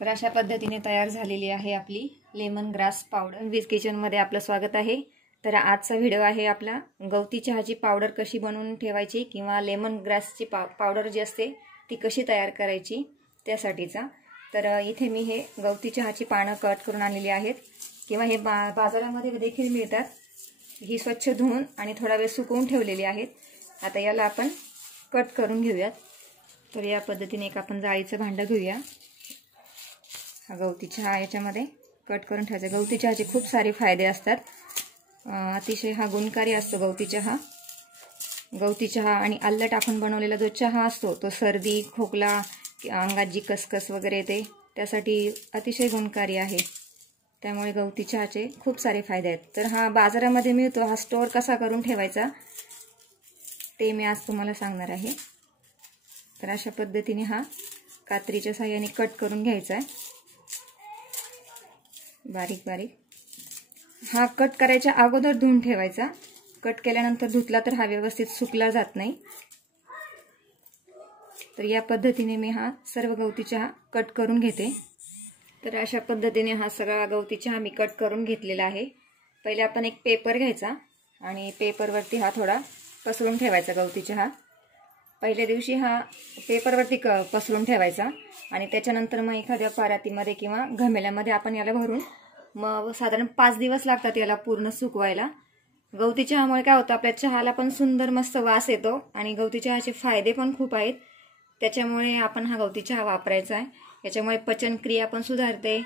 तर अशा पद्धतीने तयार झालेली आहे आपली लेमन ग्रास पावडर। विज किचनमध्ये आपलं स्वागत आहे। तर आजचा व्हिडिओ आहे आपला गवती चहाची पावडर कशी बनवून ठेवायची किंवा लेमन ग्रासची पावडर जी असते ती कशी तयार करायची त्यासाठीचा। तर इथे मी हे गवती चहाची पानं कट करून आणलेली आहेत किंवा हे बाजारामध्ये देखील मिळतात। ही स्वच्छ धुवून आणि थोडा वेळ सुकवून ठेवलेली आहेत। आता याला आपण कट करून घेऊयात। तर या पद्धतीने एक आपण जाळीचं भांडं घेऊया। हा गवती चहा याच्यामध्ये कट करून ठेवायचा। गवती चहाचे खूप सारे फायदे असतात। अतिशय हा गुणकारी असतो गवती चहा। गवती चहा आणि आलं टाकून बनवलेला जो चहा असतो तो सर्दी, खोकला, अंगात जी कसकस वगैरे येते त्यासाठी अतिशय गुणकारी आहे। त्यामुळे गवती चहाचे खूप सारे फायदे आहेत। तर हा बाजारामध्ये मिळतो, हा स्टोअर कसा करून ठेवायचा ते मी आज तुम्हाला सांगणार आहे। तर अशा पद्धतीने हा कात्रीच्या साहाय्याने कट करून घ्यायचा आहे, बारीक बारीक। हा कट करायच्या अगोदर धुवून ठेवायचा। कट केल्यानंतर धुतला तर हा व्यवस्थित सुकला जात नाही। तर या पद्धतीने मी हा सर्व गवती चहा कट करून घेते। तर अशा पद्धतीने हा सगळा गवती चहा मी कट करून घेतलेला आहे। पहिले आपण एक पेपर घ्यायचा आणि पेपरवरती हा थोडा पसरून ठेवायचा गवती चहा। पहिल्या दिवशी हा पेपरवरती पसरून ठेवायचा आणि त्याच्यानंतर मग एखाद्या परातीमध्ये किंवा घमेल्यामध्ये आपण याला भरून मग साधारण 5 दिवस लागतात याला पूर्ण सुकवायला। गवती चहामुळे काय होतं, आपल्या चहाला पण सुंदर मस्त वास येतो आणि गवती चहाचे फायदे पण खूप आहेत। त्याच्यामुळे आपण हा गवती चहा वापरायचा आहे। याच्यामुळे पचनक्रिया पण सुधारते,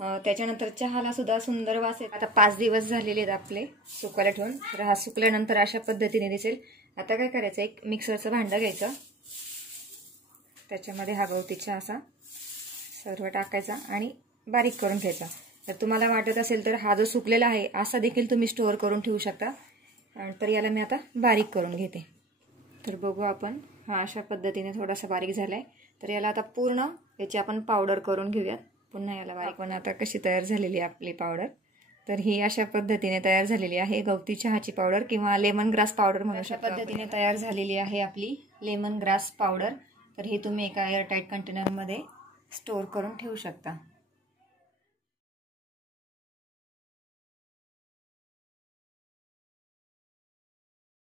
त्याच्यानंतर चहाला सुद्धा सुंदर वास येतो। आता 5 दिवस झालेले आहेत आपले सुकवायला ठेवून। तर हा सुकल्यानंतर अशा पद्धतीने दिसेल। आता काय करायचं, एक मिक्सरचं भांडं घ्यायचं, त्याच्यामध्ये हा गवती चहा असा सर्व टाकायचा आणि बारीक करून घ्यायचा। तर तुम्हाला वाटत असेल तर हा जो सुकलेला आहे असा देखील तुम्ही स्टोअर करून ठेवू शकता। तर याला मी आता बारीक करून घेते। तर बघू आपण, हा अशा पद्धतीने थोडासा बारीक झालाय। तर याला आता पूर्ण याची आपण पावडर करून घेऊयात। पुन्हा याला बारीक पण आता कशी तयार झालेली आहे आपली पावडर। तर ही अशा पद्धतीने तयार झालेली आहे गवती चहाची पावडर किंवा लेमन ग्रास पावडर म्हणू शकता। पद्धतीने तयार झालेली आहे आपली लेमन ग्रास पावडर। तर ही तुम्ही एका एअरटाईट कंटेनरमध्ये स्टोअर करून ठेवू शकता।